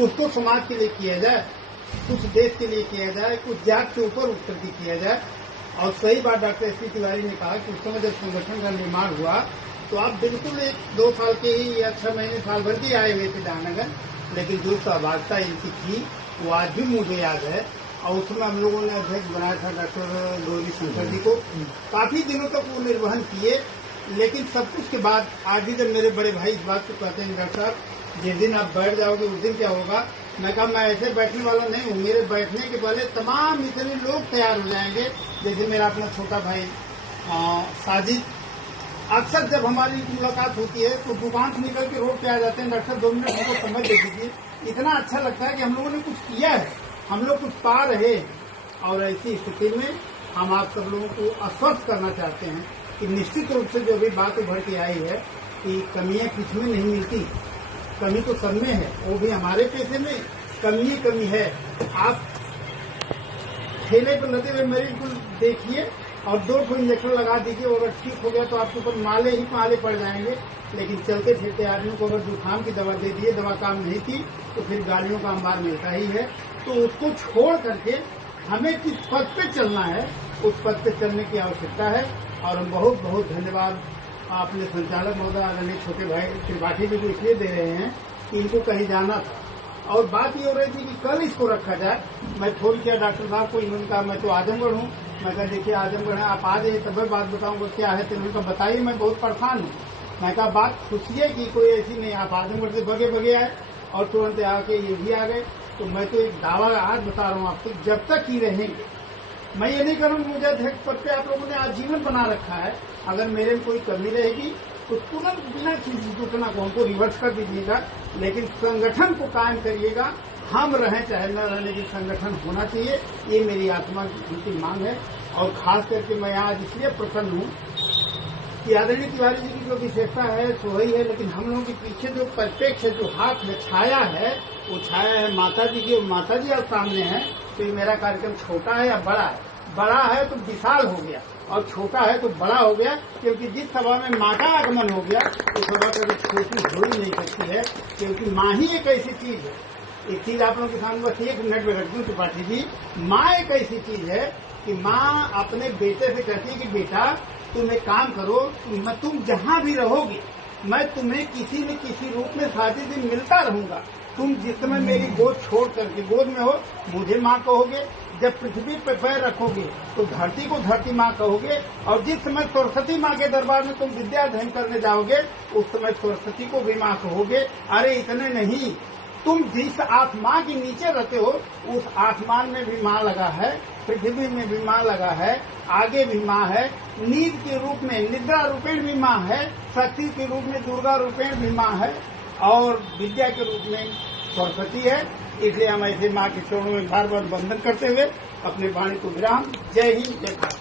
कुछ तो समाज के लिए किया जाए, कुछ देश के लिए किया जाए, कुछ जात से ऊपर उठ करके किया जाए। और सही बात डॉक्टर एस पी तिवारी ने कहा कि उस समय जब संगठन का निर्माण हुआ तो आप बिल्कुल 1-2 साल के ही या 6 महीने साल भर के आए हुए थे जहानगर, लेकिन जो सहभागिता इनकी थी वो आज भी मुझे याद है। और उसमें हम लोगों ने अध्यक्ष बनाया था डॉक्टर गौरी शंकर जी को, काफी दिनों तक वो निर्वहन किए। लेकिन सब कुछ के बाद आज भी जब मेरे बड़े भाई इस बात को कहते हैं डॉक्टर साहब जिस दिन आप बैठ जाओगे उस दिन क्या होगा, मैं कहा मैं ऐसे बैठने वाला नहीं हूँ, मेरे बैठने के पहले तमाम इतने लोग तैयार हो जाएंगे। जैसे मेरा अपना छोटा भाई साजिद, अक्सर जब हमारी मुलाकात होती है तो दुकान से निकल के रोड पे आ जाते हैं, डॉक्टर 2 मिनट हमको समझ दे दीजिए। इतना अच्छा लगता है कि हम लोगों ने कुछ किया है, हम लोग कुछ पा रहे हैं। और ऐसी स्थिति में हम आप सब लोगों को आश्वस्त करना चाहते हैं कि निश्चित रूप से जो भी बात उभर के आई है कि कमियां किस में नहीं मिलती, कमी तो सब में है, वो भी हमारे पैसे में कमी है। आप ठेले पर लगे हुए मरीज को देखिए और 2 इंजेक्शन लगा दीजिए, अगर ठीक हो गया तो आपके ऊपर माले ही माले पड़ जाएंगे। लेकिन चलते फिरते आदमी को अगर जुकाम की दवा दे दिए, दवा काम नहीं की तो फिर गालियों का अंबार मिलता ही है। तो उसको छोड़ करके हमें किस पथ पे चलना है, उस पथ पे चलने की आवश्यकता है। और हम बहुत बहुत धन्यवाद अपने संचालक महोदय आदरणीय छोटे भाई त्रिपाठी जी को इसलिए दे रहे हैं कि इनको कहीं जाना था और बात ये हो रही थी कि कल इसको रखा जाए। मैं फोन किया डॉक्टर साहब को, इन्होंने कहा मैं तो आजमगढ़ हूँ। मैं कहा देखिए आजमगढ़ है, आप आ जाइए तब मैं बात बताऊंगा क्या है। तो इन्होंने कहा बताइए, मैं बहुत परेशान हूँ। मैं कहा बात खुशी है कि कोई ऐसी नहीं, आप आजमगढ़ से बगे आए और तुरंत आके ये भी आ गए। तो मैं तो एक दावा आज बता रहा हूँ आपको, जब तक ही रहेंगे, मैं ये नहीं करूँ मुझे अध्यक्ष पद पे आप लोगों ने आजीवन बना रखा है, अगर मेरे में कोई कमी रहेगी तो तुरंत बिना किसी सूचना को हमको रिवर्स कर दीजिएगा। लेकिन संगठन को कायम करिएगा, हम रहें चाहे न रहें, लेकिन संगठन होना चाहिए, ये मेरी आत्मा की मांग है। और खास करके मैं आज इसलिए प्रसन्न हूँ कि आदरणीय तिवारी जी की जो विशेषता है सो ही है, लेकिन हम लोगों के पीछे जो परिपेक्ष है, जो हाथ में छाया है, वो छाया है माता जी की। माता जी आप सामने है तो ये मेरा कार्यक्रम छोटा है या बड़ा है? बड़ा है तो विशाल हो गया और छोटा है तो बड़ा हो गया, क्योंकि जिस सभा में माँ का आगमन हो गया तो सभा कभी छोटी हो ही नहीं सकती है, क्योंकि माँ ही एक ऐसी चीज है। एक चीज आप लोगों के सामने बस 1 मिनट में रख दूं त्रिपाठी जी, माँ एक ऐसी चीज है कि माँ अपने बेटे से कहती है कि बेटा तुम एक काम करो, तुम जहाँ भी रहोगे मैं तुम्हें किसी न किसी रूप में साथी दिन मिलता रहूंगा। तुम जिस समय मेरी गोद छोड़ करके गोद में हो मुझे माँ कहोगे, जब पृथ्वी पर पैर रखोगे तो धरती को धरती माँ कहोगे, और जिस समय सरस्वती माँ के दरबार में तुम विद्या अध्ययन करने जाओगे उस समय सरस्वती को भी माँ कहोगे। अरे इतने नहीं, तुम जिस आसमान के नीचे रहते हो उस आसमान में भी माँ लगा है, पृथ्वी में भी माँ लगा है, आगे भी माँ है, नींद के रूप में निद्रा रूपेण भी माँ है, शक्ति के रूप में दुर्गा रूपेण भी माँ है, और विद्या के रूप में सरस्वती है। इसलिए हम ऐसे माँ के चरणों में बार बार वंदन करते हुए अपने वाणी को विराम। जय हिंद, जय भारत।